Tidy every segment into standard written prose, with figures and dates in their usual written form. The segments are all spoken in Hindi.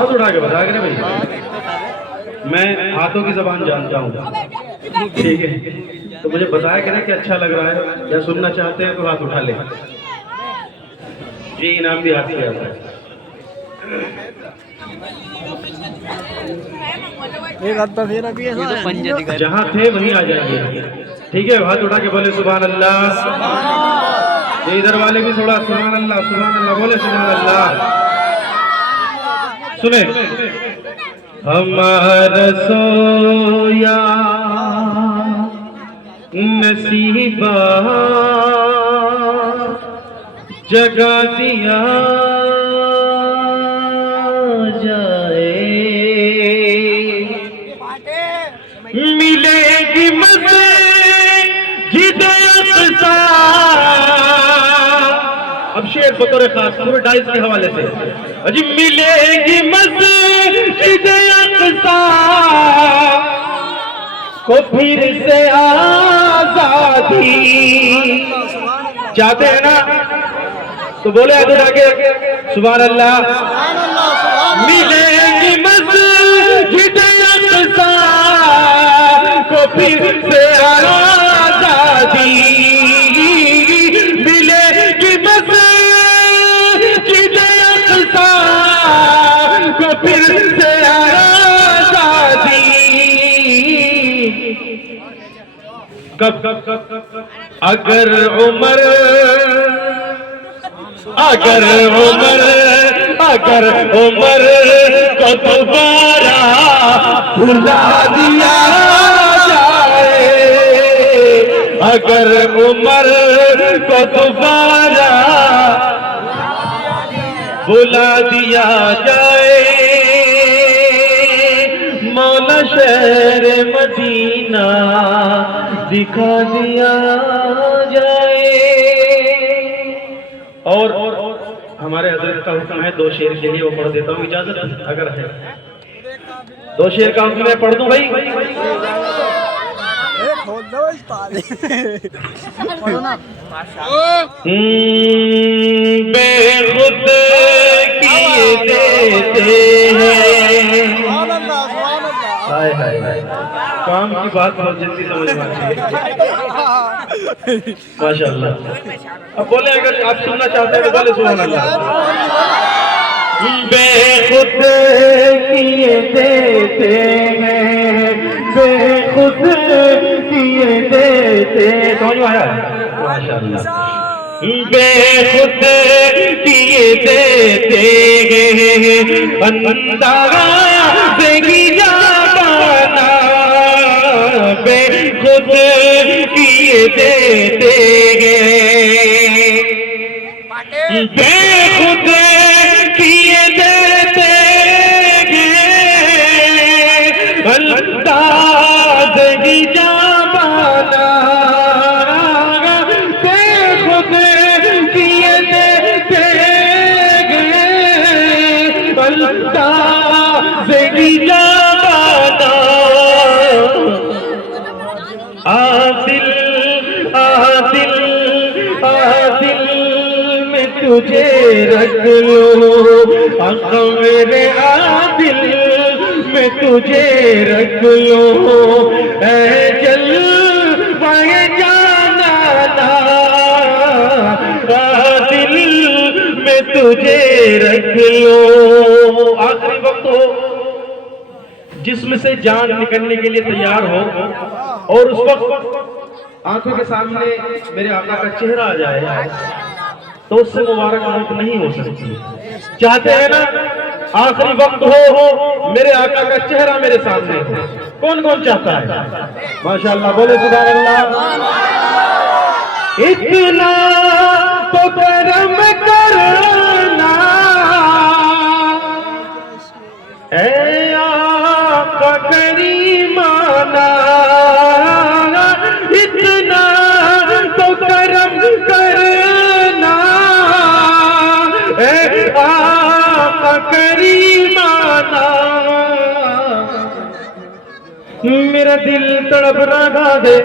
हाथ उठा के बता के भाई, मैं हाथों की जबान जानता हूँ, ठीक है? तो मुझे बताया कि ना कि अच्छा लग रहा है या सुनना चाहते हैं तो हाथ उठा ले। ये इनाम भी हाथ से आता है। जहाँ थे वहीं आ जाएंगे, ठीक है? हाथ उठा के बोले सुभान अल्लाह। ये इधर वाले भी थोड़ा सुभान अल्लाह बोले, सुभान अल्लाह। सुने, हमारा सोया नसीबा जगा दिया जाए, मिलेगी मस्जिद अक़सा। अब शेर बतौर खास पूरे डाइस के हवाले से, अजी मिलेगी मस्जिद अक़सा को फिर से आजादी। चाहते हैं ना तो बोले अगर आगे सुभान अल्लाह। मिलेगी मस्जिद अक़सा को फिर से आजादी, मिलेगी मस्जिद अक़सा को फिर से आजादी। कब अगर उमर को दोबारा भुला दिया जाए, अगर उमर को दोबारा भुला दिया जाए, मौला शहर मदीना दिखा दिया जाए। और हमारे हजरत का हुक्म है, 2 शेर के लिए वो पढ़ देता हूँ, इजाजत अगर है? 2 शेर का हुक्म मैं पढ़ दूं भाई? बेखुद किए देते हैं, हाय हाय हाय, काम की बात बहुत जल्दी समझ में आती है, माशाअल्लाह। अब बोले अगर आप सुनना चाहते हैं तो बोले सुभान अल्लाह। बेखुद किए देते हैं, बेखुद किए देते, समझ में आया? माशाअल्लाह। बेखुद किए देते हैं, अंदाज़े जाना, बेखुद किए देते हैं, बेखुद किए देते हैं, अंदाज़े जाना, बेखुद किए देते हैं, अंदाज़े जाना। आदिल आदिल आदिल में तुझे रख लो, आका मेरे आदिल में तुझे रख लो, ऐ जलवाए जाना आदिल में तुझे रख लो। आखिरी वक्त हो, जिसमें से जान निकलने के लिए तैयार हो, और उस वक्त आंखों के सामने मेरे आका का चेहरा आ जाए, तो उससे मुबारक मौत नहीं हो सकती। चाहते हैं ना आखिरी वक्त हो, मेरे आका का चेहरा मेरे सामने हो? कौन कौन चाहता है? माशाअल्लाह, बोले सुभान अल्लाह। इतना तो करम करना ऐ आका करीमाना, इतना तो करम करना ऐ आका करीमाना। मेरा दिल तड़प रहा है,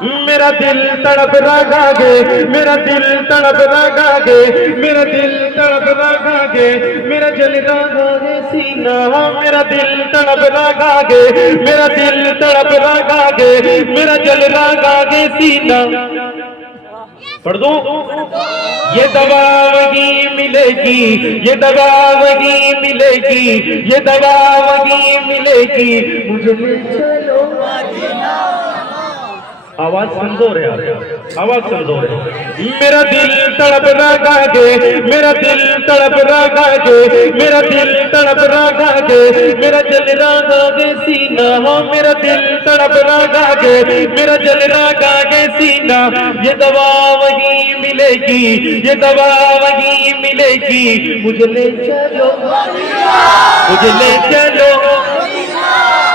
मेरा दिल तड़प रहा गे, मेरा दिल तड़प रहा गे, मेरा दिल तड़प रहा गे, मेरा जल रहा गे सीना, मेरा दिल तड़प रहा गे, मेरा दिल तड़प रहा गे, मेरा जल रहा गे सीना। पढ़ दो। ये दवा वही मिलेगी, ये दवा वही मिलेगी, ये दवा वही मिलेगी, मुझे ले चलो मदीना। आवाज कमजोर है, आवाज कमजोर है। मेरा दिल तड़प रहा गे, मेरा दिल तड़प रहा गे, मेरा दिल तड़प रहा गे, मेरा जल रहा गे सीना, मेरा दिल तड़प रहा गे, मेरा जल रहा गे सीना। ये दवा वही मिलेगी, ये दवा वही मिलेगी, मुझे ले चलो, मुझे ले चलो।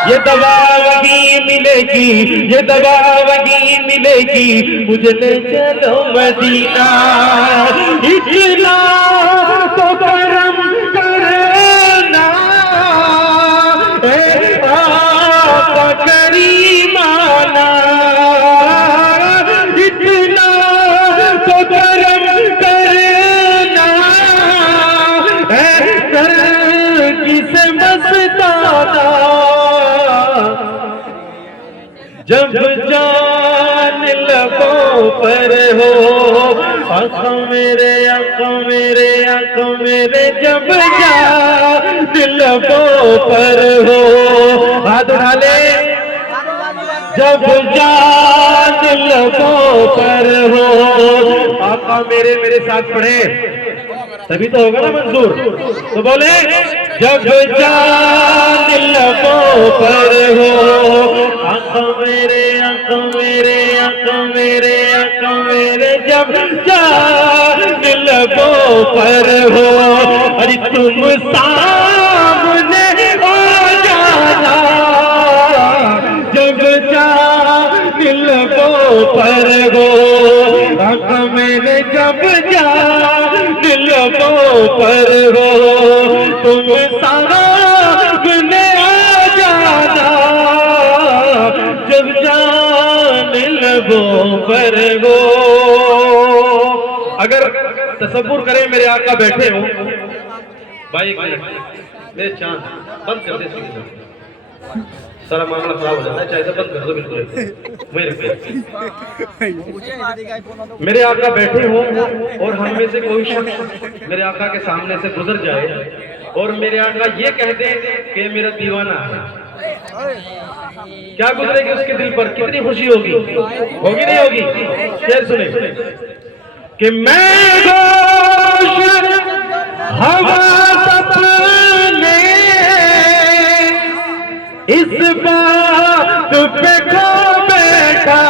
ये दवा वही मिलेगी, ये दवा वही मिलेगी, मुझे ले चलो मदीना। इतना तो करम करना आका करीमाना, इतना तो करम करना किसे मस्ताना। जब जान लबों पर हो, आँखों मेरे, आँखों मेरे, आँखों मेरे, जब जान लबों पर हो, हाथ उठा ले। जब जान लबों पर हो, आका मेरे, मेरे साथ पढ़े तभी तो होगा ना मंजूर। तो बोले जब जान लबों पर हो, आंखों मेरे, आंखों मेरे, आंखों मेरे, आंखों मेरे, जब जान लबों पर हो, अरे तुम सामने आ जाना। जब जान लबों पर हो, आंखों मेरे, जब जान लबों पर हो, तुम सामने आ जाना। जब जान लबों पर हो। अगर तसव्वुर करें मेरे आका बैठे हो, भाई एक मिनट मेरे चांद बंद कर दे, सारा मामला खराब हो जाता है, चाहे तो बंद कर दो बिल्कुल। मेरे आका बैठे हो और हम में से कोई शख्स मेरे आका के सामने से गुजर जाए और मेरे आका ये कह दे कि मेरा दीवाना है, क्या गुजरेगी उसके दिल पर, कितनी खुशी होगी, होगी नहीं होगी? शेर सुने कि मैं हवा सपने इस बात पे खो बैठा,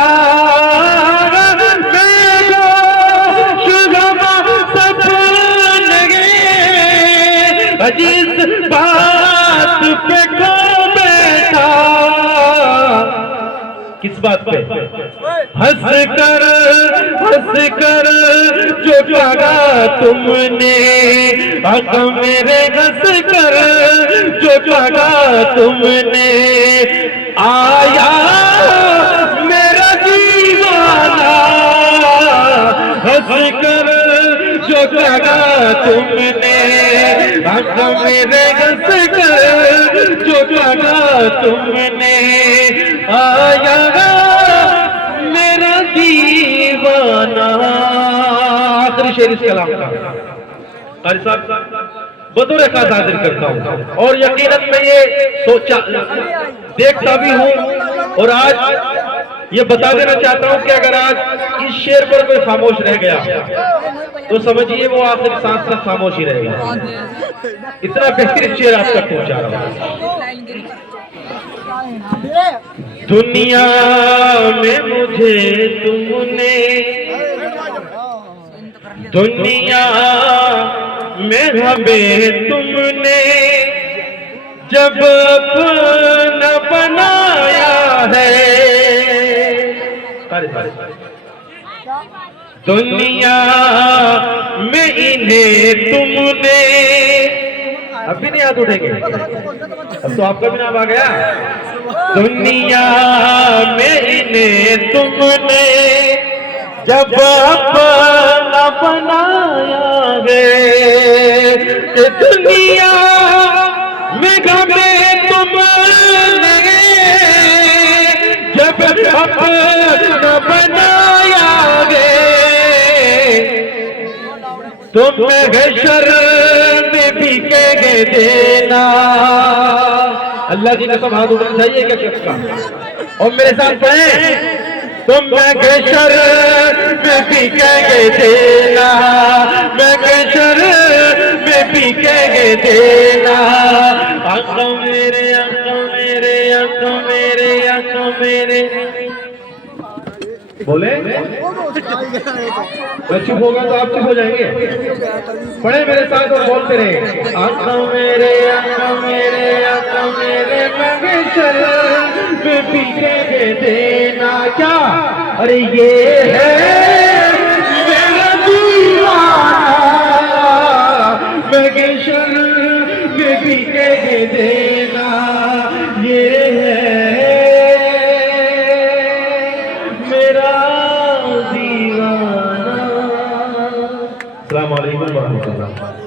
जिस बात पे खो बैठा। किस बात पे? हंस कर जो पागा तुमने, आका मेरे हंस कर जो पागा तुमने, आया मेरा दीवाना। हंस कर जो पागा तुमने, आका मेरे हंस कर जो पागा तुमने, आया मेरा दीवाना। आखिरी शेर इस कलाम का कारी साहब बतौर खास हाजिर करता हूँ और यकीनन मैं ये सोचा देखता भी हूँ और आज ये बता देना चाहता हूँ कि अगर आज इस शेर पर कोई खामोश रह गया तो समझिए वो आखिर सांस तक खामोश ही रहेगा। इतना बेहतरीन शेर आप तक पहुंचा रहा हूँ। दुनिया में मुझे तुमने, दुनिया में हमें तुमने जब अपना बनाया है। दुनिया में इन्हें तुमने, अब भी नहीं हाथ उठेंगे? अब तो आपका भी नाम आ गया। दुनिया में इन्हें तुमने जब अपना बनाया है, कि दुनिया में हमें तुमने जब अपना बनाया है, तुम महशर में भी कह देना। अल्लाह की कसम हाथ उठाना चाहिए क्या किसका? और मेरे साथ पढ़े, तुम महशर में भी कह देना, महशर में भी कह देना। आंखों मेरे, आंखों मेरे, आंखों मेरे, आंखों मेरे, बोले मैं चुप होगा तो आप चुप हो जाएंगे। पढ़े मेरे साथ और बोलते रहे। आंखों मेरे, आंखों मेरे, आंखों मेरे, महशर में भी कह देना। क्या? अरे ये है मेरा दीवाना, महशर में भी कह देना। ये है मेरा दीवाना। अस्सलाम वालेकुम।